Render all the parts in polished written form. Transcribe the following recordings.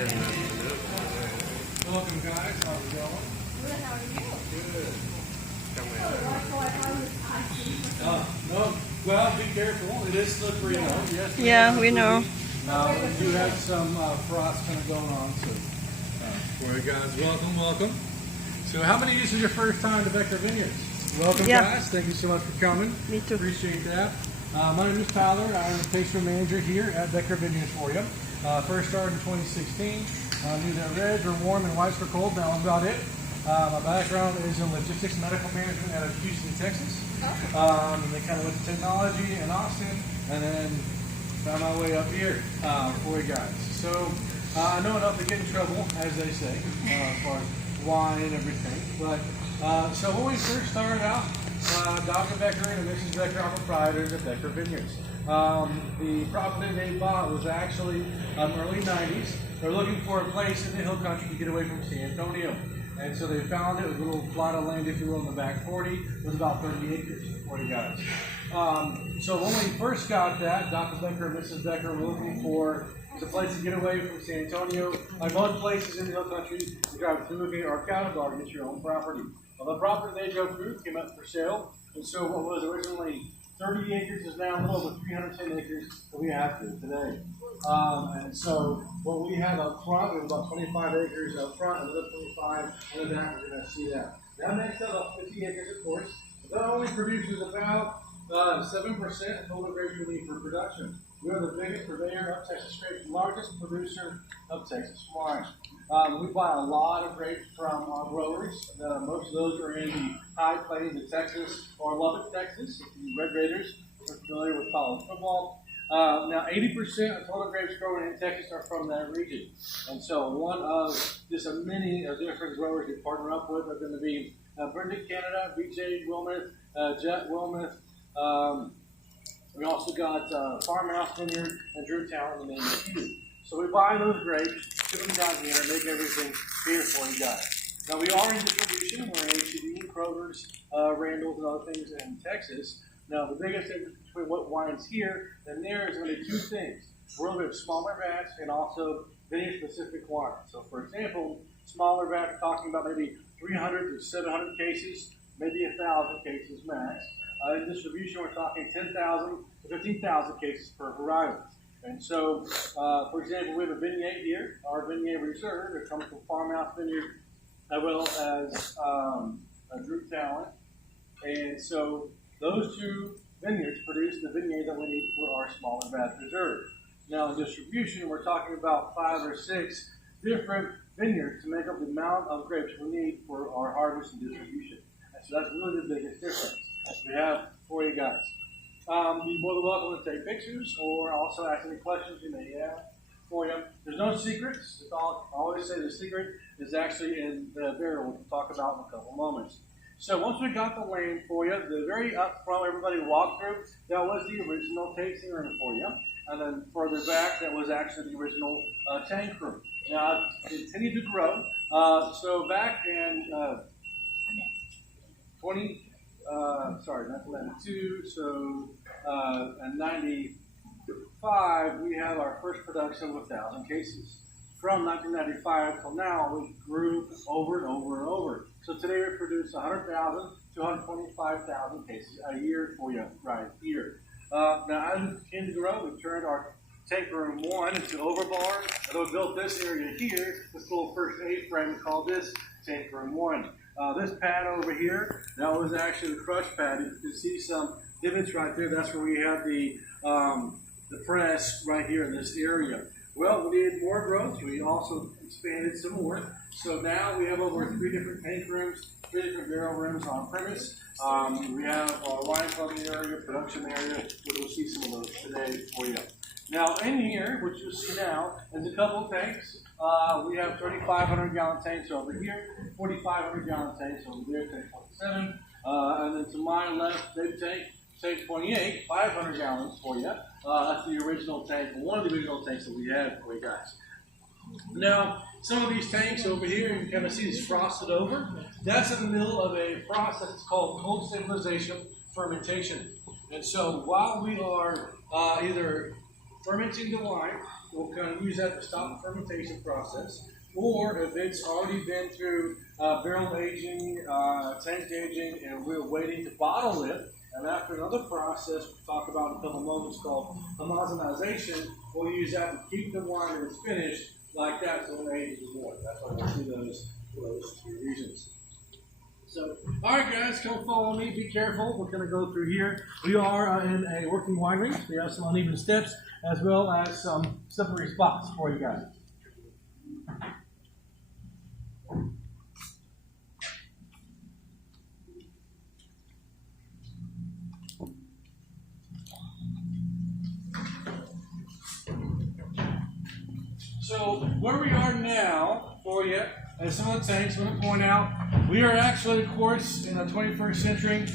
Welcome, guys. How are we going? Good, how are you? Good. No. Well, be careful. It is slippery. Yes, Yeah, we know. We do have some frost kind of going on. So, all right, guys, welcome. So, how many of you is your first time to Becker Vineyard? Welcome, guys. Thank you so much for coming. Me too. Appreciate that. My name is Tyler. I'm the pastry manager here at Becker Vineyard for you. First started in 2016. Knew that reds were warm and whites were cold. That was about it. My background is in logistics and medical management out of Houston, Texas. And then kind of went to technology in Austin, and then found my way up here for you guys. So I know enough to get in trouble, as they say, as far as wine and everything. But so when we first started out, Dr. Becker and Mrs. Becker are proprietors at Becker Vineyards. The property they bought was actually early 90s. They're looking for a place in the hill country to get away from San Antonio. And so they found it. It was a little plot of land, if you will, in the back 40. It was about 30 acres for you guys. So when we first got that, Dr. Becker and Mrs. Becker were looking for a place to get away from San Antonio. Like most places in the hill country, you drive through or Canada to get your own property. Well, the property they drove through came up for sale. And so what was originally 30 acres is now a little over 310 acres that we have here today. And so what we have up front, we have about 25 acres up front, another 25, and then back we're going to see that. Now next up, about 50 acres, of course. That only produces about 7% of total grapes we need for production. We are the biggest purveyor of Texas grapes, largest producer of Texas wine. We buy a lot of grapes from our growers. Most of those are in the high plains of Texas or Lubbock, Texas. If you Red Raiders are familiar with college football. Now, 80% of total grapes grown in Texas are from that region. And so one of just a many of different growers we partner up with are going to be Brendan Canada, BJ Wilmoth, Jet Wilmoth. We also got Farmhouse Vineyard and Drew Talent, to name a few. So we buy those grapes, put them down here, and make everything here for you guys. Now we are in distribution. We're in H-E-B, Kroger's, Randall's, and other things in Texas. Now the biggest difference between what wine's here and there is going to be two things. We're going to have smaller vats and also vineyard-specific wine. So for example, smaller vat, we're talking about maybe 300 to 700 cases, maybe 1,000 cases max. In distribution, we're talking 10,000 to 15,000 cases per variety. And so, for example, we have a vignette here, our vignette reserve. It comes from Farmhouse Vineyard as well as Drew Talent. And so those two vineyards produce the vignette that we need for our smaller vat reserve. Now in distribution, we're talking about 5 or 6 different vineyards to make up the amount of grapes we need for our harvest and distribution. And so that's really the biggest difference we have for you guys. You're more than welcome to take pictures or also ask any questions you may have for you. There's no secrets. I always say the secret is actually in the barrel, which we'll talk about in a couple moments. So once we got the land for you, the very up front everybody walked through, that was the original tasting room for you. And then further back, that was actually the original tank room. Now, it continued to grow. So back in 1992, so in 95, we had our first production of 1,000 cases. From 1995 till now, we grew over and over and over. So today we produce 100,000 to 125,000 cases a year for you right here. Now, as we continue to grow, we turned our tank room 1 into overbar, and we built this area here, this little first A-frame. We called this tank room 1. This pad over here, that was actually the crush pad. You can see some divots right there. That's where we have the press right here in this area. Well, we needed more growth. We also expanded some more. So now we have over 3 different tank rooms, 3 different barrel rooms on premise. We have our wine clubbing area, production area. We'll see some of those today for you. Now in here, what you'll see now, is a couple of tanks. We have 3,500 gallon tanks over here, 4,500 gallon tanks over there, tank 27. And then to my left, big tank 28, 500 gallons for you. That's the original tank, one of the original tanks that we have for you guys. Now, some of these tanks over here, you can kind of see is frosted over. That's in the middle of a process. It's called cold stabilization fermentation. And so while we are either fermenting the wine, we'll kind of use that to stop the fermentation process. Or if it's already been through barrel aging, tank aging, and we're waiting to bottle it, and after another process we'll talk about in a couple moments called homogenization, we'll use that to keep the wine when it's finished like that so it ages more. That's why we'll see those three reasons. So, all right, guys, come follow me. Be careful. We're going to go through here. We are in a working winery. We have some uneven steps as well as some slippery spots for you guys. So where we are now for you, as some of the tanks, I'm going to point out, we are actually, of course, in the 21st century.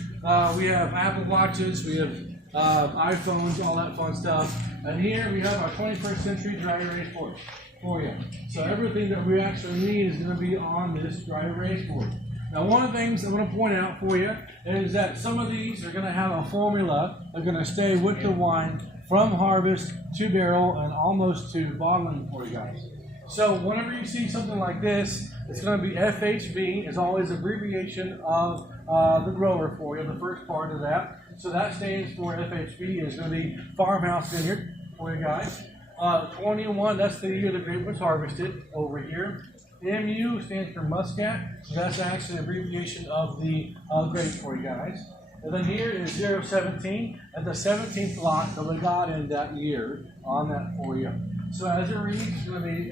We have Apple Watches, we have iPhones, all that fun stuff. And here we have our 21st century dry erase board for you. So everything that we actually need is going to be on this dry erase board. Now, one of the things I'm going to point out for you is that some of these are going to have a formula. They're going to stay with the wine from harvest to barrel and almost to bottling for you guys. So whenever you see something like this, it's going to be FHB. It's always abbreviation of the grower for you, the first part of that. So that stands for FHB. It's going to be Farmhouse Vineyard for you guys. 21, that's the year the grape was harvested over here. MU stands for Muscat. So that's actually an abbreviation of the grape for you guys. And then here is 017, and the 17th lot that we got in that year on that for you. So as it reads, it's going to be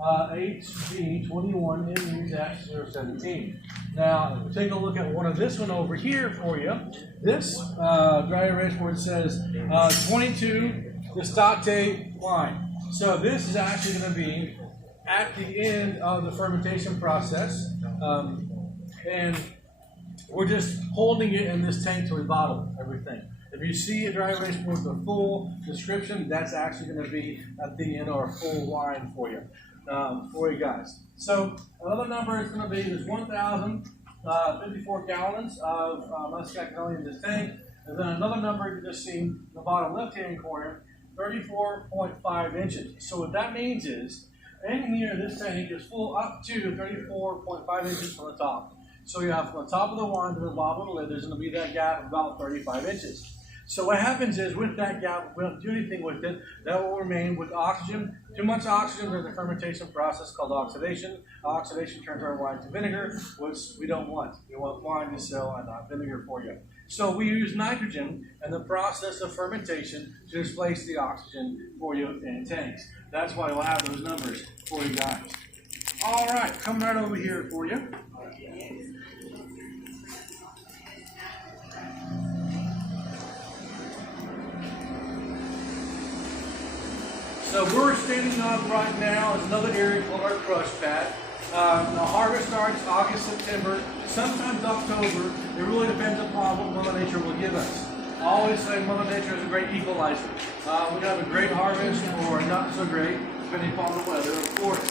FHB21 MU-017. Now, if we take a look at one of this one over here for you, this dry erase board says 22 Destate wine. So this is actually going to be at the end of the fermentation process. And we're just holding it in this tank till we bottle everything. If you see a dry erase board with a full description, that's actually going to be at the end of our full wine for you guys. So another number is going to be there's 1,054 gallons of Muscat cannoli in this tank. And then another number you just see in the bottom left-hand corner, 34.5 inches. So what that means is, in here, this tank is full up to 34.5 inches from the top. So you have from the top of the wine to the bottom of the lid, there's going to be that gap of about 35 inches. So what happens is with that gap, we don't do anything with it. That will remain with oxygen. Too much oxygen during the fermentation process called oxidation. Oxidation turns our wine to vinegar, which we don't want. We want wine to sell and not vinegar for you. So we use nitrogen in the process of fermentation to displace the oxygen for you in tanks. That's why we'll have those numbers for you guys. All right, come right over here for you. So we're standing on right now is another area called our crush pad. The harvest starts August, September, sometimes October. It really depends upon what Mother Nature will give us. I always say Mother Nature is a great equalizer. We have a great harvest or not so great, depending upon the weather, of course.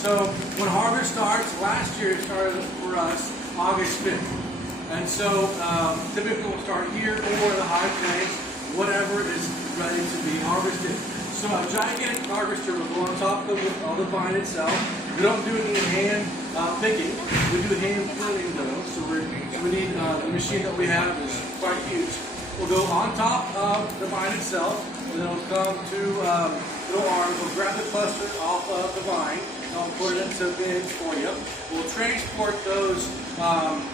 So when harvest starts, last year it started for us August 5th. And so typically we'll start here or the high tank, whatever is ready to be harvested. So a gigantic harvester will go on top of the vine itself. We don't do any hand picking. We do hand pruning though. So we need the machine that we have is quite huge. We'll go on top of the vine itself, and then we'll come to little arms. We'll grab the cluster off of the vine, and we'll put it into bins for you. We'll transport those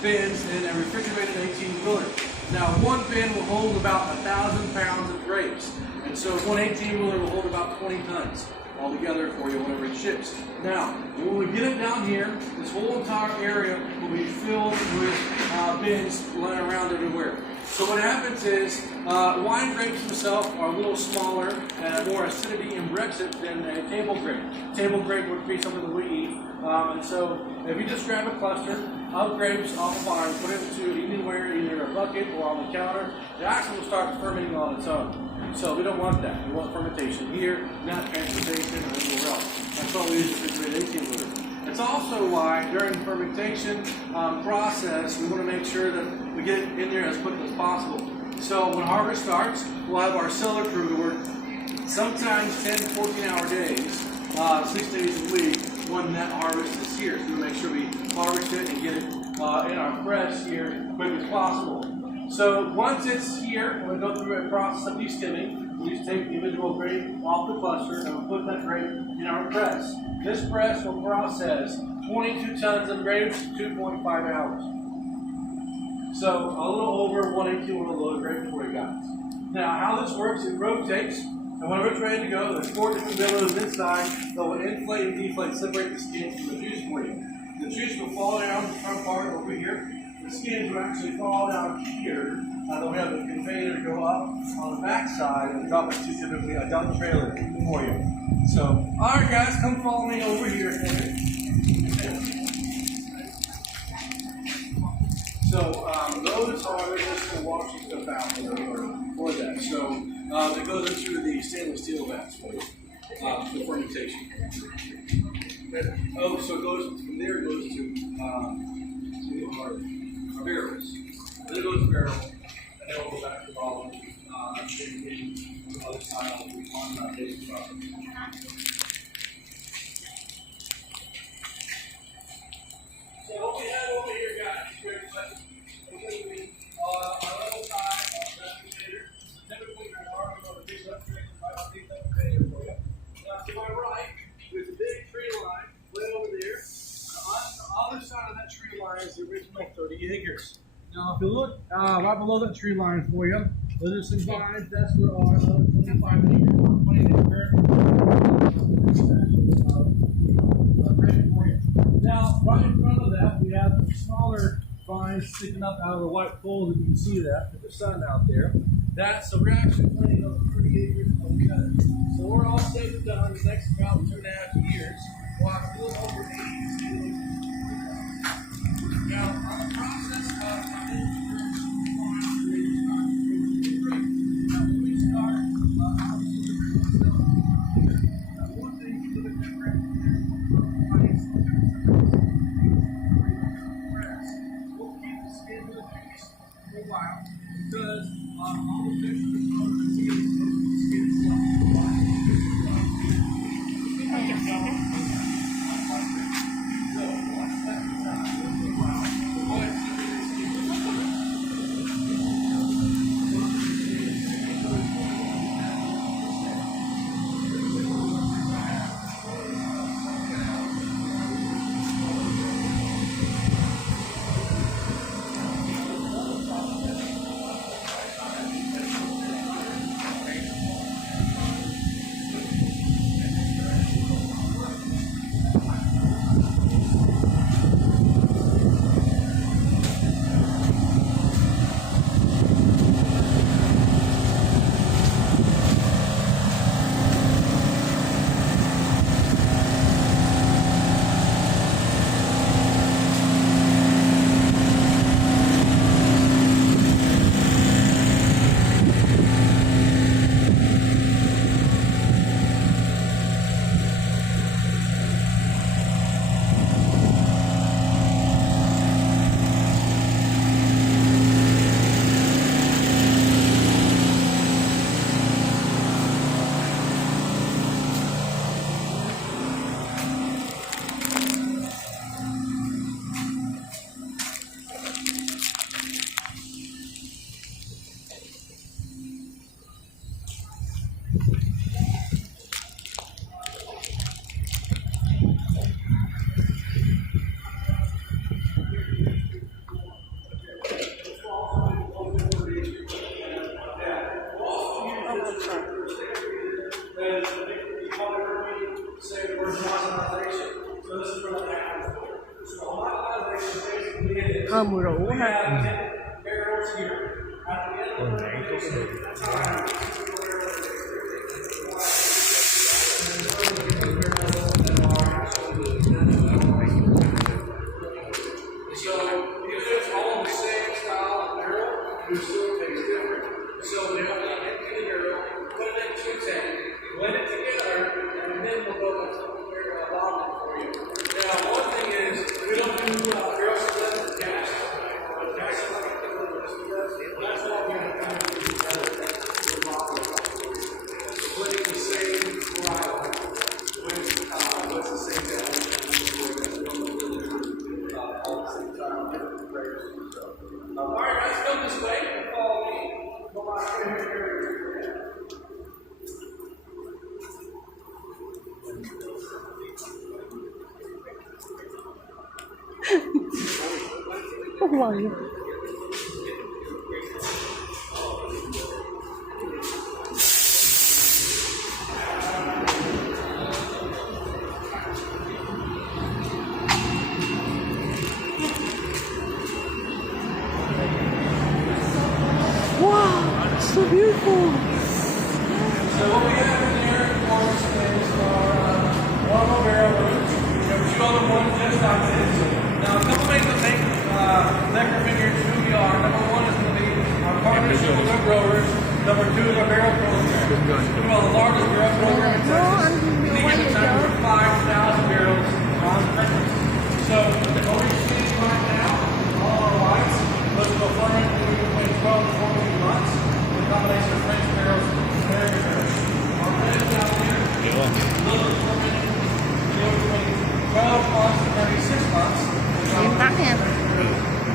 bins in a refrigerated 18-wheeler. Now, one bin will hold about 1,000 pounds of grapes. And so one 18-wheeler will hold about 20 tons altogether for you whenever it ships. Now, when we get it down here, this whole entire area will be filled with bins lying around everywhere. So what happens is, wine grapes themselves are a little smaller and more acidity in Brexit than a table grape. Table grape would be something that we eat. And so if you just grab a cluster of grapes off the vine, put it into anywhere, either a bucket or on the counter, it actually will start fermenting on its own. So we don't want that. We want fermentation here, not transportation or anywhere else. That's why we use the refrigerated 18-wheeler. It's also why during the fermentation process, we want to make sure that we get it in there as quickly as possible. So when harvest starts, we'll have our cellar crew who work sometimes 10 to 14-hour days, 6 days a week, when that harvest is here. So we make sure we harvest it and get it in our press here as quick as possible. So once it's here, we'll go through a process of destimming. We just take the individual grape off the cluster and we'll put that grape in our press. This press will process 22 tons of grapes in 2.5 hours. So a little over 1/18 of a load of grape for you guys. Now how this works, it rotates, and whenever it's ready to go, there's 4 different billows inside that will inflate and deflate, separate the skins from the juice for you. The juice will fall down the front part over here. The skins will actually fall down here. Then we have the conveyor go up on the back side and drop it to typically a dump trailer for you. So, alright guys, come follow me over here for me. So, those are just for washing stuff out for that. So, it goes into the stainless steel vats for you, for fermentation. Oh, so it goes from there, it goes to our barrels. Then it goes to barrel, and then we'll go back to the bottle, and the other side on the basic process. So what we have over here, guys, is great questions. Our level 5 refrigerator. Typically, we're already going to pick up container for you. Now, to my right, there's a big tree line way over there. On the other side of that tree line is the original 30 acres. Now, if you look right below that tree line for you, those are some vines. That's where our 25 acres, 20 acre for you. Now, right in front of that, we have smaller vines sticking up out of the white poles. You can see that with the sun out there. So we're actually planting over 30 acres of cut. So we're all safe and done the next about 2.5 years. We'll have a little over 80. Now, on the process of because all the vegetables are the skin Mùi rượu quá ha. wangi. Wow, so beautiful. So what we have in there, of course, is one of our barrel rooms. We have two other ones just like this. Now, a couple things that make Becker Vineyard who we are. Number one is going to be our partnership with our growers. Number two is our barrel program. We have the largest barrel program